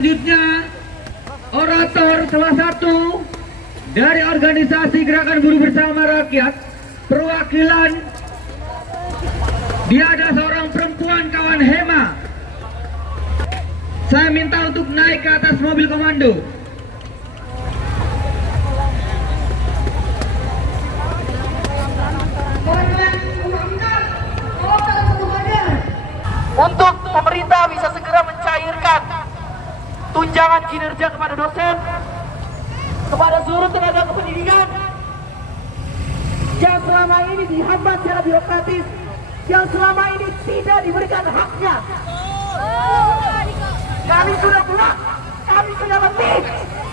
Selanjutnya, orator salah satu dari organisasi Gerakan Buruh Bersama Rakyat, perwakilan, dia ada seorang perempuan kawan Hema. Saya minta untuk naik ke atas mobil komando. Untuk pemerintah bisa segera mencairkan tunjangan kinerja kepada dosen, kepada seluruh tenaga kependidikan yang selama ini dihambat secara birokratis, yang selama ini tidak diberikan haknya. Kami sudah muak, kami sudah letih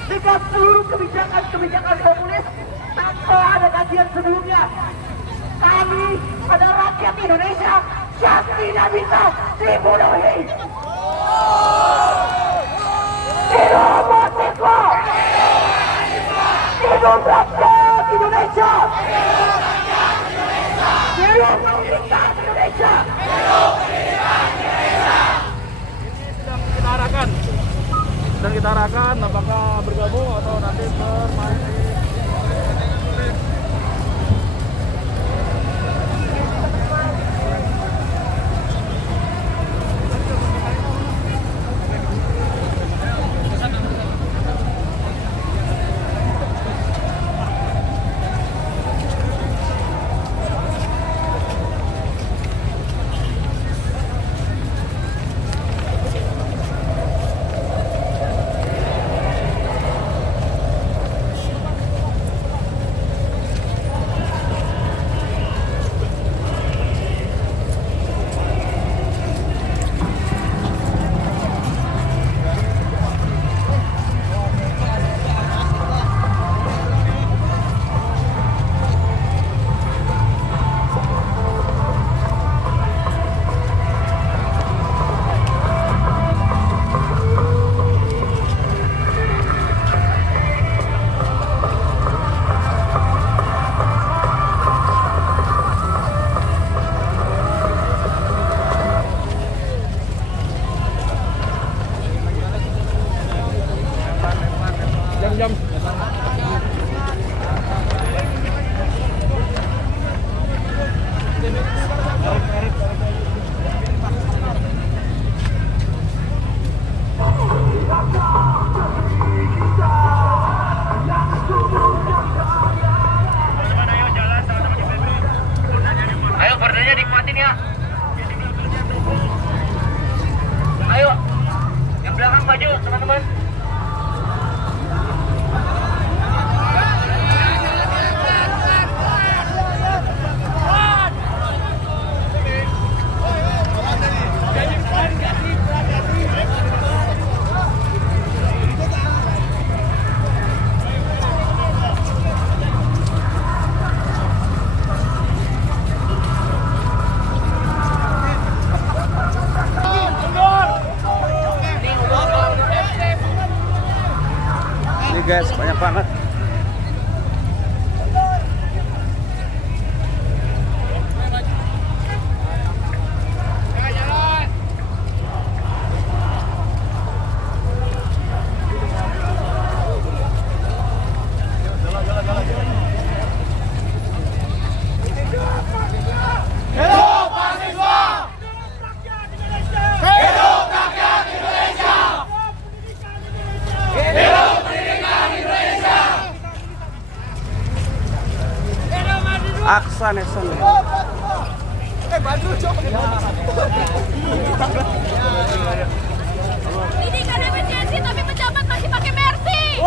dengan seluruh kebijakan komunis tanpa ada kajian sebelumnya. Kami pada rakyat Indonesia yang tidak bisa dibodohi. Hidup mahasiswa! Hidup rakyat Indonesia! Hidup pendidikan Indonesia! Sedang kita arahkan apakah bergabung atau nanti bermain di jam-jam. Ayo bordanya nikmatin ya. Ayo, yang belakang maju teman-teman. Ini guys, banyak banget. Aksa Neson. Ini kan emergency tapi pejabat masih pakai Mercy.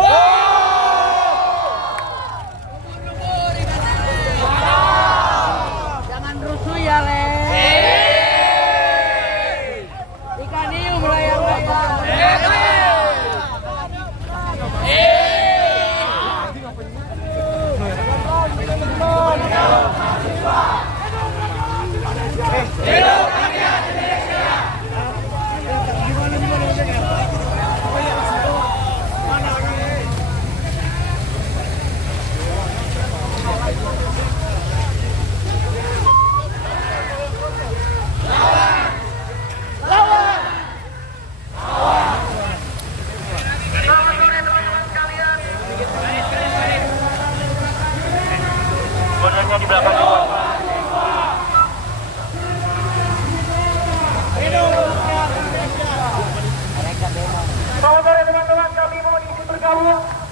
Jangan rusuh ya, Le. Ikan hiu melayang-layang. Hidup rakyat Indonesia!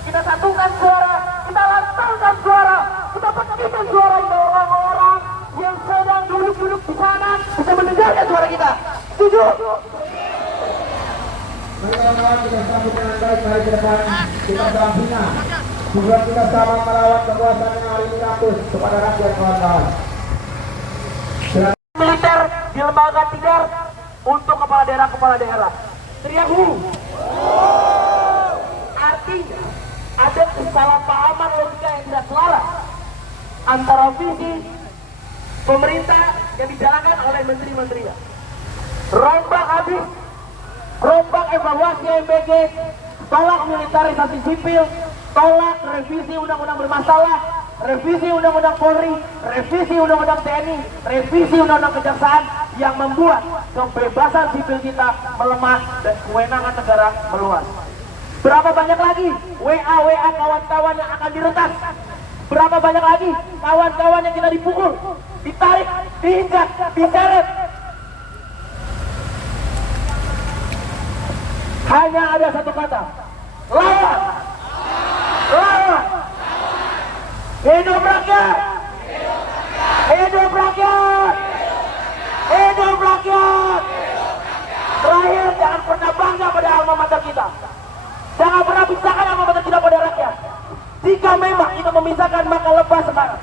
Kita satukan suara, kita lantangkan suara, kita petikan suara itu orang-orang yang sedang duduk-duduk di sana bisa mendengarkan suara kita. Setuju? Mari kawan-kawan kita sambut dengan baik, mari ke depan kita dampingi. Tujuan kita sama melawan kekuasaan yang hari ini rakus kepada rakyat kawan-kawan. Militer di lembaga tidar untuk kepala daerah. Teriak hu. Artinya ada kesalahpahaman logika yang tidak selaras antara visi pemerintah yang dijalankan oleh menteri-menterinya. Rombak habis, rombak evaluasi MBG, tolak militerisasi sipil, tolak revisi undang-undang bermasalah, revisi undang-undang Polri, revisi undang-undang TNI, revisi undang-undang kejaksaan yang membuat kebebasan sipil kita melemah dan kewenangan negara meluas. Berapa banyak lagi WA kawan-kawan yang akan diretas? Berapa banyak lagi kawan-kawan yang kita dipukul, ditarik, diinjak, diseret? Hanya ada satu kata, lawan! Lawan! Hidup rakyat! Hidup rakyat! Hidup rakyat! Terakhir, jangan pernah bangga pada alma mater kita. Jangan pernah pisahkan alma mater kita pada rakyat. Jika memang kita memisahkan, maka lepas sekarang.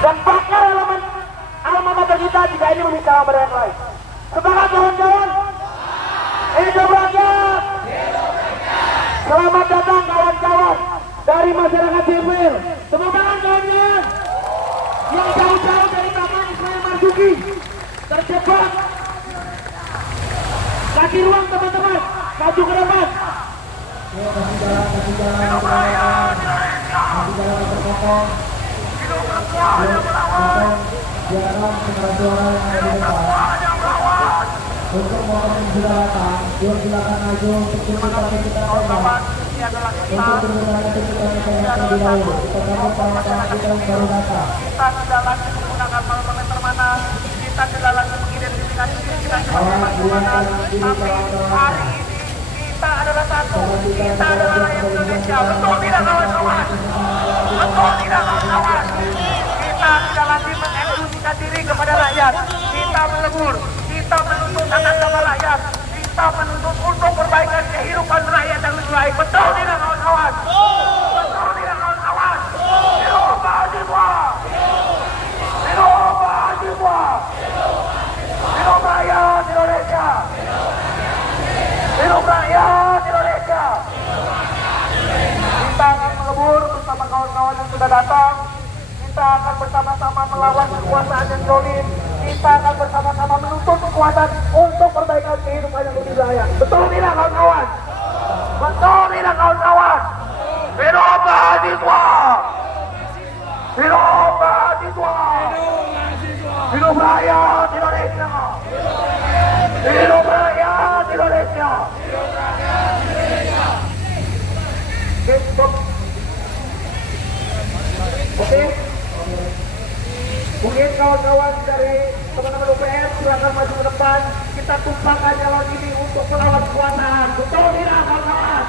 Dan bakar alma mater kita jika ini memisahkan pada yang lain. Semangat kawan-kawan! Hidup rakyat! Selamat datang kawan-kawan dari masyarakat sipil. Tepuk tangan kawan-kawan yang jauh-jauh dari Taman Ismail Marzuki terjebak. Kasih ruang teman-teman, maju ke depan. Kasih jalan terpotong. Hidup perempuan yang melawan. Jangan suara-suara yang ada di depan. Untuk motor yang sudah datang, silakan maju untuk kita pegang. Untuk berjalan kita pegang terlebih dahulu. Kita sambut kawan-kawan kita yang baru datang. Kita tidak lagi menggunakan parameter mana, kita tidak lagi mengidentifikasi diri kita sebagai mana, tapi hari ini kita adalah satu, kita adalah rakyat Indonesia. Betul tidak kawan-kawan? Betul tidak kawan-kawan? Kita tidak lagi mengeksekusikan diri kepada rakyat. Kita melebur, kita menuntut atas nama rakyat, kita menuntut untuk perbaikan kehidupan rakyat yang lebih baik. Betul tidak kawan-kawan? Betul tidak kawan-kawan? Hidup mahasiswa! Hidup mahasiswa! Hidup rakyat Indonesia! Hidup rakyat Indonesia! Kita akan melebur bersama kawan-kawan yang sudah datang. Kita akan bersama-sama melawan kekuasaan yang zalim. Kita akan bersama-sama menuntut kekuatan untuk perbaikan kehidupan yang lebih layak. Betul tidak kawan-kawan? Betul tidak kawan-kawan? Hidup mahasiswa! Hidup mahasiswa! Hidup rakyat Indonesia! Hidup rakyat Indonesia! Oke? Mungkin kawan-kawan dari teman-teman UPM silakan maju ke depan. Kita tumpahkan nyalon ini untuk melawan kekuasaan. Betul tidak kawan-kawan?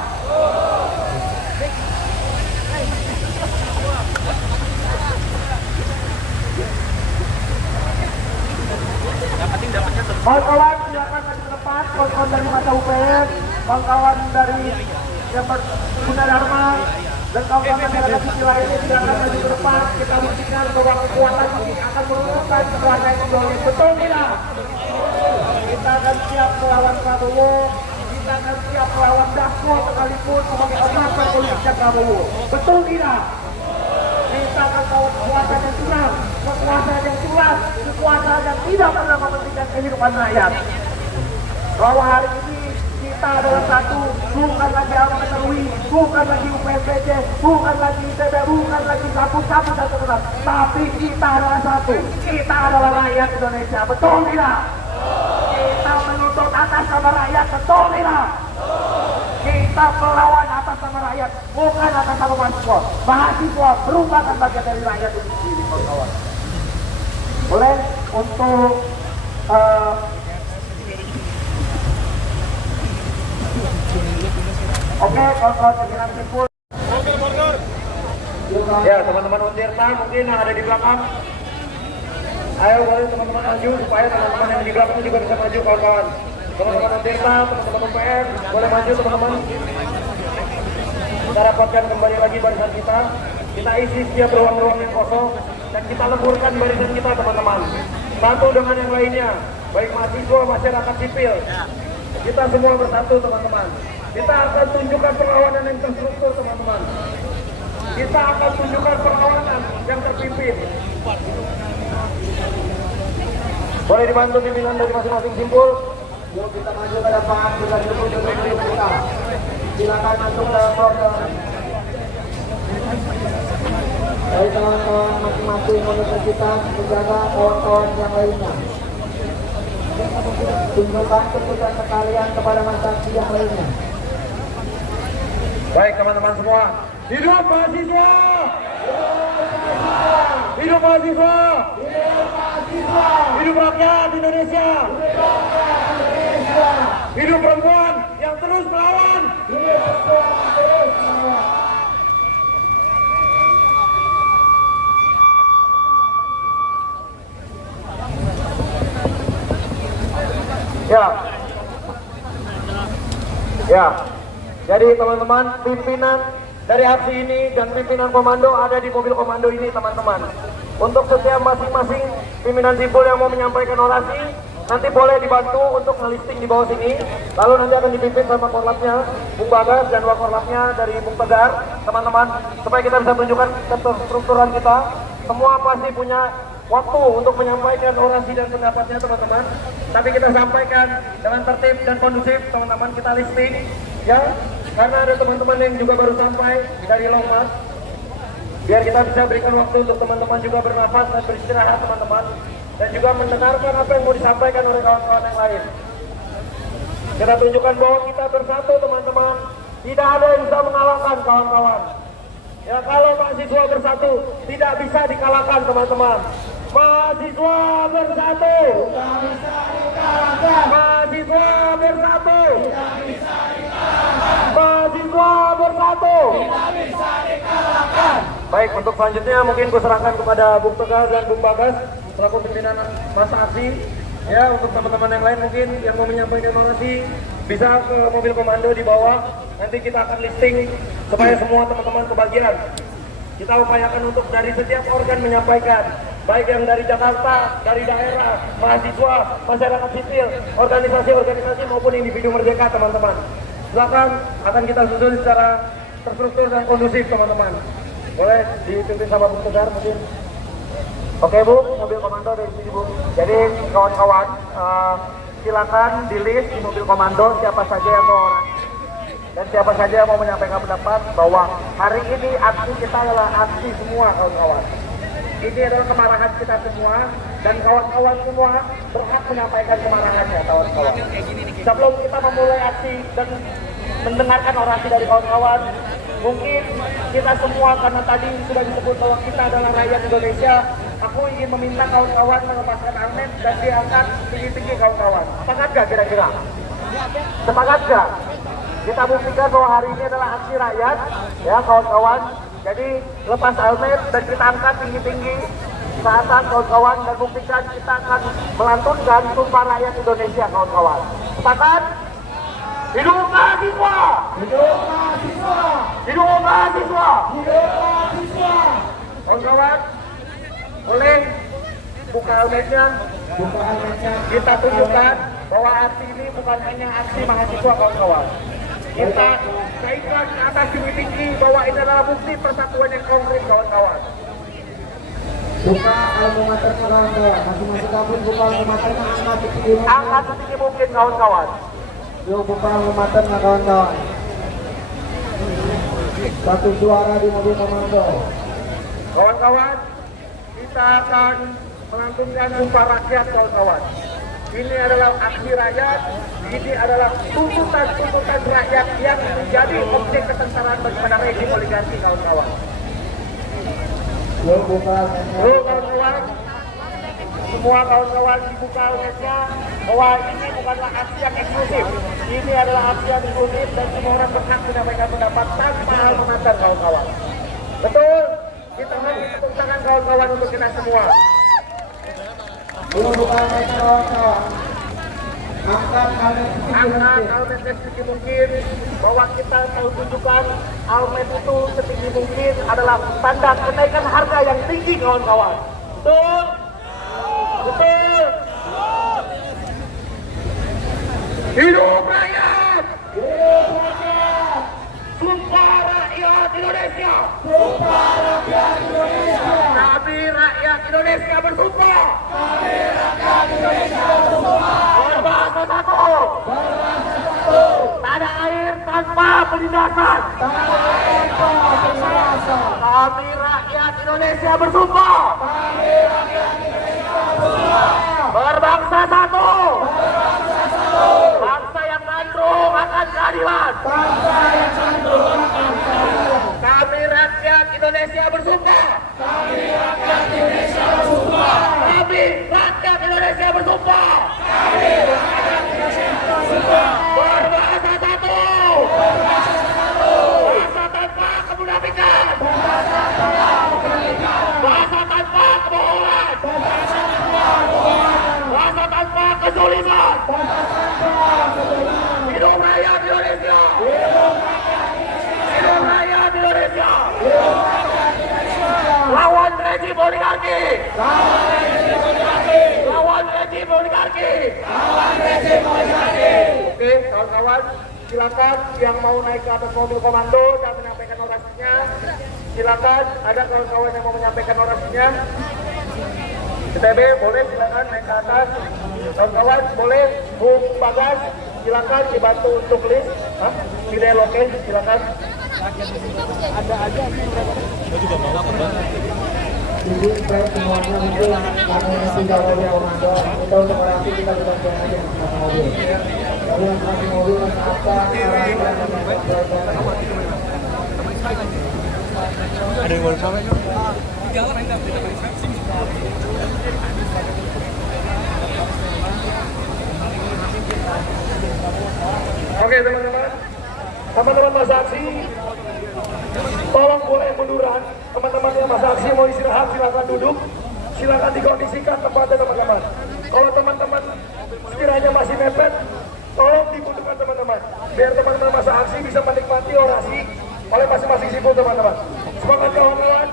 Kawan-kawan silakan maju ke depan. Kawan-kawan dari masa UPM, kawan-kawan dari Gunadarma, dan kawan-kawan dari sipil lainnya silakan maju ke depan. Kita buktikan bahwa kekuatan ini akan menurunkan kekuatan yang zalim. Betul tidak? Kita akan siap melawan Prabowo. Kita akan siap melawan Dasko sekalipun sebagai operasi politiknya Prabowo. Betul tidak? Kita akan tahu kekuasaan yang curang, kekuasaan yang culas, kekuasaan yang tidak pernah mementingkan kehidupan rakyat. Bahwa hari ini kita adalah satu, bukan lagi Almater UI, bukan lagi UPSPC, bukan lagi ITB, bukan lagi sapu-sapu satu tetap, tapi kita adalah satu, kita adalah rakyat Indonesia. Betul tidak? Kita menuntut atas nama rakyat. Betul tidak? Kita melawan atas nama rakyat, bukan atas nama mahasiswa. Mahasiswa merupakan bagian dari rakyat itu sendiri, kawan-kawan. Boleh untuk Oke, kawan-kawan pimpinan simpul. Ya, teman-teman Untirta mungkin yang ada di belakang. Ayo boleh teman-teman maju supaya teman-teman yang di belakang juga bisa maju kawan-kawan. Teman-teman Untirta, teman-teman UPM, boleh maju teman-teman. Kita rapatkan kembali lagi barisan kita. Kita isi setiap ruang-ruang yang kosong dan kita leburkan barisan kita teman-teman. Satu dengan yang lainnya, baik mahasiswa, masyarakat sipil. Kita semua bersatu teman-teman. Kita akan tunjukkan perlawanan yang terstruktur teman-teman. Kita akan tunjukkan perlawanan yang terpimpin. Boleh dibantu pimpinan dari masing-masing simpul. Yuk kita maju ke depan, kita duduk kita. Silakan masuk dalam program. Baik kawan-kawan masing-masing universitas menjaga kawan-kawan yang lainnya. Tunjukkan keputusan sekalian kepada masyarakat yang lainnya. Baik teman-teman semua. Hidup mahasiswa! Hidup mahasiswa! Hidup rakyat Indonesia! Hidup perempuan yang terus melawan! Ya, jadi teman-teman, pimpinan dari aksi ini dan pimpinan komando ada di mobil komando ini teman-teman. Untuk setiap masing-masing pimpinan simpul yang mau menyampaikan orasi, nanti boleh dibantu untuk ngelisting di bawah sini. Lalu nanti akan dipimpin sama korlapnya, Bung Bagas dan korlapnya dari Bung Tegar, teman-teman, supaya kita bisa tunjukkan keterstrukturan kita. Semua pasti punya waktu untuk menyampaikan orasi dan pendapatnya teman-teman. Tapi kita sampaikan dengan tertib dan kondusif teman-teman, kita listing ya. Karena ada teman-teman yang juga baru sampai dari Longmas. Biar kita bisa berikan waktu untuk teman-teman juga bernafas dan beristirahat teman-teman. Dan juga mendengarkan apa yang mau disampaikan oleh kawan-kawan yang lain. Kita tunjukkan bahwa kita bersatu teman-teman. Tidak ada yang bisa mengalahkan kawan-kawan. Ya kalau mahasiswa bersatu tidak bisa dikalahkan teman-teman. Mahasiswa bersatu. Tidak bisa dikalahkan. Mahasiswa bersatu. Tidak bisa dikalahkan. Mahasiswa bersatu. Tidak bisa dikalahkan. Baik, untuk selanjutnya mungkin ku serahkan kepada Bung Tegar dan Bung Bagas selaku pimpinan masa aksi. Ya, untuk teman-teman yang lain mungkin yang mau menyampaikan orasi bisa ke mobil komando di bawah. Nanti kita akan listing supaya semua teman-teman kebagian. Kita upayakan untuk dari setiap organ menyampaikan, baik yang dari Jakarta, dari daerah, mahasiswa, masyarakat sipil, organisasi-organisasi maupun individu merdeka teman-teman. Silakan, akan kita susun secara terstruktur dan kondusif teman-teman. Boleh dipimpin sama Bung Tegar mungkin. Oke Bu, mobil komando dari sini Bu. Jadi kawan-kawan, silakan di list di mobil komando siapa saja yang mau orasi dan siapa saja yang mau menyampaikan pendapat bahwa hari ini aksi kita adalah aksi semua kawan-kawan. Ini adalah kemarahan kita semua dan kawan-kawan semua berhak menyampaikan kemarahannya kawan-kawan. Sebelum kita memulai aksi dan mendengarkan orasi dari kawan-kawan, mungkin kita semua karena tadi sudah disebut bahwa kita adalah rakyat Indonesia. Aku ingin meminta kawan-kawan melepaskan helmet dan diangkat tinggi-tinggi kawan-kawan. Sepakat gak kira-kira? Sepakat gak? Kita buktikan bahwa hari ini adalah aksi rakyat, ya kawan-kawan. Jadi lepas helmet dan kita angkat tinggi-tinggi ke atas kawan-kawan dan buktikan kita akan melantunkan sumpah rakyat Indonesia kawan-kawan. Sepakat? Hidup mahasiswa! Hidup mahasiswa! Hidup mahasiswa! Hidup mahasiswa! Kawan-kawan, boleh buka helmetnya. Buka helmetnya. Kita tunjukkan bahwa aksi ini bukan hanya aksi mahasiswa kawan-kawan. Kita kaitkan ke atas tinggi-tinggi bahwa ini adalah bukti persatuan yang konkret kawan-kawan. Buka almamaternya kawan-kawan. Masing-masing kampus buka almamaternya, Angkat setinggi mungkin kawan-kawan. Yuk buka almamaternya kawan-kawan. Satu suara di mobil komando. Kawan-kawan, kita akan melantunkan sumpah rakyat kawan-kawan. Ini adalah aksi rakyat, ini adalah tuntutan-tuntutan rakyat yang menjadi objek kesengsaraan daripada rejim oligarki kawan-kawan. Yuk buka almamaternya. Yuk kawan-kawan, semua kawan-kawan dibuka awareness-nya bahwa ini bukanlah aksi yang eksklusif. Ini adalah aksi yang inklusif dan semua orang berhak menyampaikan pendapat tanpa hal mengantar kawan-kawan. Betul? Kita harus tepuk tangan kawan-kawan untuk kita semua. Belum bukan mereka kawan-kawan. Angkat Almet setinggi mungkin, bahwa kita tahu tunjukkan Almet itu setinggi mungkin adalah tanda kenaikan harga yang tinggi kawan-kawan. Betul? Betul? Hidup rakyat! hidup rakyat, Sumpah rakyat Indonesia! sumpah rakyat Indonesia, Kami rakyat Indonesia bersumpah! kami rakyat Indonesia bersumpah Berbangsa satu! berbangsa satu, Tanah air tanpa penindasan! tanpa kekerasan. Kami rakyat Indonesia bersumpah! Kami rakyat Indonesia bersumpah Berbangsa satu! berbangsa satu, Bangsa yang gandrung akan keadilan! bangsa yang santun akan keadilan. Kami rakyat Indonesia bersumpah! Kami rakyat Indonesia bersumpah Kami rakyat Indonesia bersumpah! Berbangsa satu! Bangsa tanpa kemunafikan! Bangsa tanpa kebohongan! Bangsa tanpa kezaliman! Hidup rakyat Indonesia! Hidup rakyat Indonesia! Lawan rejim oligarki! Lawan rejim oligarki! Oke, kawan-kawan, silakan yang mau naik ke atas mobil komando dan menyampaikan orasinya. Silakan, ada kawan-kawan yang mau menyampaikan orasinya. BTB boleh silakan naik ke atas. Kawan-kawan boleh Bung Bagas silakan dibantu untuk list. Tidak oke, silakan. Jadi baik semuanya mungkin kami tidak mobil komando kita untuk orasi kita bantu aja sama mobil. Jadi yang kasih mobil apa arah Ada yang mau sampai? Oke teman-teman, teman-teman masa aksi, tolong boleh munduran. Teman-teman yang masa aksi mau istirahat silakan duduk, silakan dikondisikan tempatnya teman-teman. Kalau teman-teman sekiranya masih mepet, tolong dibutuhkan teman-teman, biar teman-teman masa aksi bisa menikmati orasi oleh masing-masing simpul teman-teman. Semangat kawan-kawan,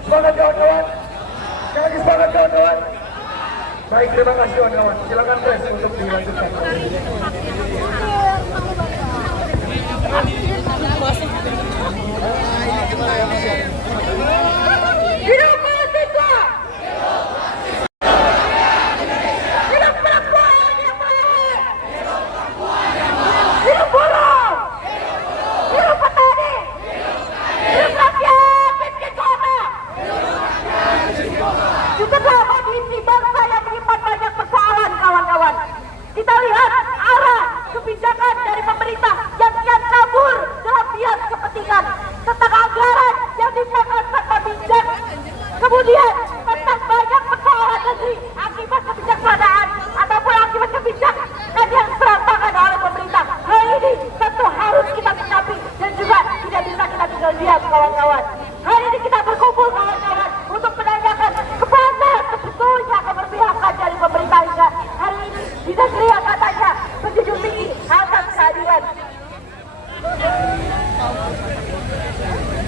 semangat kawan-kawan, sekali lagi semangat kawan-kawan. Baik, terima kasih kawan-kawan. Silakan press untuk dilanjutkan. Hidup mahasiswa! Hidup perempuan yang melawan! Hidup buruh! Hidup petani! Hidup rakyat miskin kota! Cukuplah kondisi bangsa yang menyimpan banyak persoalan kawan-kawan. Kita lihat arah kebijakan dari pemerintah yang kian kabur dalam bias kepentingan, tentang anggaran yang dikeluarkan tanpa bijak. Kemudian tentang banyak persoalan negeri akibat kebijaksanaan ataupun akibat kebijakan yang serampangan oleh pemerintah. Hal ini tentu harus kita sikapi dan juga tidak bisa kita tinggal diam kawan-kawan. Hari ini kita berkumpul kawan-kawan untuk menanyakan kepada sebetulnya keberpihakan dari pemerintah hingga hari ini di negeri yang katanya menjunjung tinggi asas keadilan.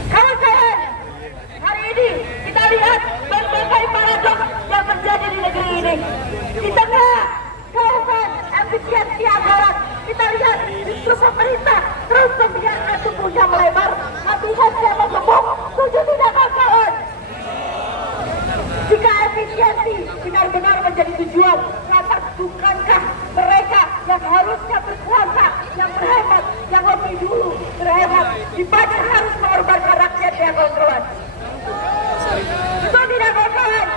Kawan-kawan, hari ini kita lihat berbagai paradoks yang terjadi di negeri ini. Di tengah keluhan efisiensi anggaran, kita lihat justru pemerintah terus membiarkan tubuhnya melebar, habisnya mengebuk 7 tindakan kawan. Jika efisiensi benar-benar menjadi tujuan, lantas bukankah mereka yang harusnya berkuasa, yang berhemat, yang lebih dulu berhemat, dipajak harus mengorbankan rakyatnya kawan-kawan? Betul tidak kawan-kawan?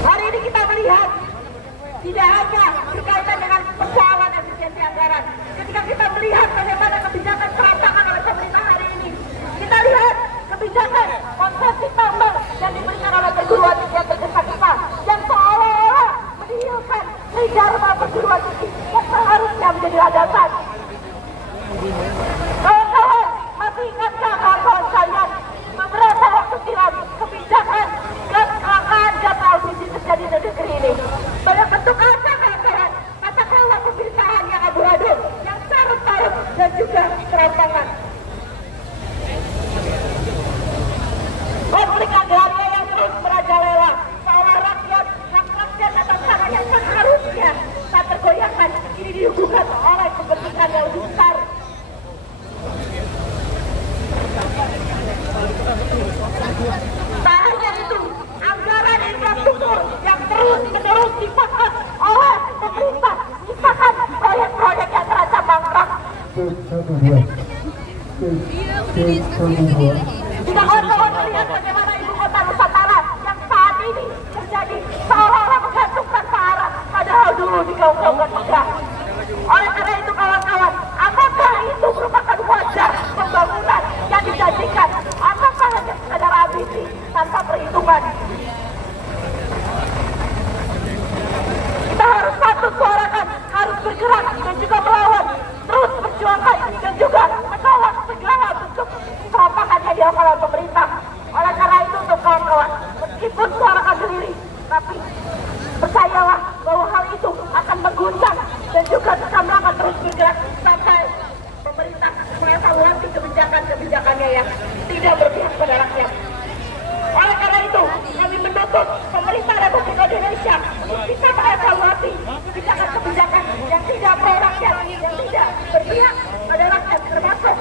Hari ini kita melihat tidak hanya berkaitan dengan persoalan efisiensi anggaran. Ketika kita melihat bagaimana kebijakan serampangan oleh pemerintah hari ini, kita lihat kebijakan kebijakan konsesi tambang yang diberikan oleh perguruan tinggi yang tergesa-gesa yang seolah-olah menihilkan dharma perguruan tinggi yang seharusnya menjadi landasan. Kawan-kawan, masih ingatkah kawan-kawan sekalian beberapa waktu silam kebijakan dan kecelakaan gas LPG terjadi di negeri ini? Pada bentuk apa kawan-kawan? Katakanlah pemberitaan yang abu-abu, yang carut-carut dan juga serampangan. Konflik agraria yang terus merajalela, seolah rakyat, hak rakyat atas tanah yang seharusnya tak tergoyahkan, ini dihubungkan oleh kepentingan yang lebih besar. Tak hanya itu, anggaran infrastruktur yang terus-menerus dipangkas oleh pemerintah, misalkan proyek-proyek yang terancam bangkrut. Jika kawan-kawan melihat bagaimana ibu kota Nusantara yang saat ini terjadi seolah-olah menggantungkan ke arah, padahal dulu digaung-gaungkan megah. Oleh karena itu kawan-kawan, apakah itu merupakan wajah pembangunan yang dijanjikan? Apakah hanya sekadar ambisi tanpa perhitungan? Kita harus patuh suarakan, harus bergerak dan juga melawan, terus berjuangkan dan juga menolak segala bentuk perampokan yang dilakukan oleh pemerintah. Oleh karena itu untuk kawan-kawan, meskipun suarakan sendiri, tapi percayalah bahwa hal itu akan mengguncang dan juga kami akan terus bergerak sampai pemerintah mengevaluasi kebijakan-kebijakannya yang tidak berpihak pada rakyat. Oleh karena itu, kami menuntut pemerintah Republik Indonesia untuk bisa mengevaluasi kebijakan-kebijakan yang tidak pro rakyat, yang tidak berpihak pada rakyat, termasuk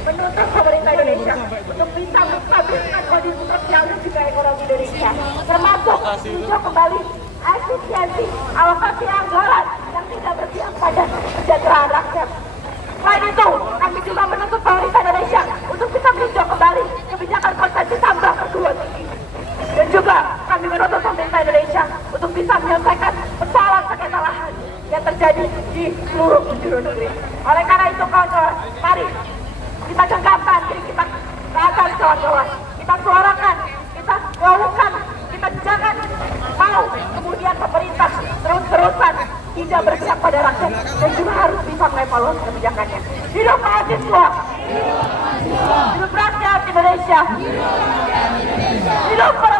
menuntut pemerintah Indonesia untuk bisa menstabilkan kondisi sosial dan juga ekonomi Indonesia, termasuk meninjau kembali efisiensi alokasi anggaran yang tidak berpihak pada kesejahteraan rakyat. Selain itu, kami juga menuntut pemerintah Indonesia untuk bisa meninjau kembali kebijakan konsesi tambang perguruan tinggi. Dan juga kami menuntut pemerintah Indonesia untuk bisa menyelesaikan persoalan sengketa lahan yang terjadi di seluruh penjuru negeri. Oleh karena itu kawan-kawan, mari kita genggamkan diri kita ke atas kawan-kawan. Kita suarakan, kita gaungkan, kita jangan mau kemudian pemerintah terus-terusan tidak berpihak pada rakyat dan juga harus bisa mengevaluasi kebijakannya. Hidup mahasiswa, hidup rakyat Indonesia, hidup para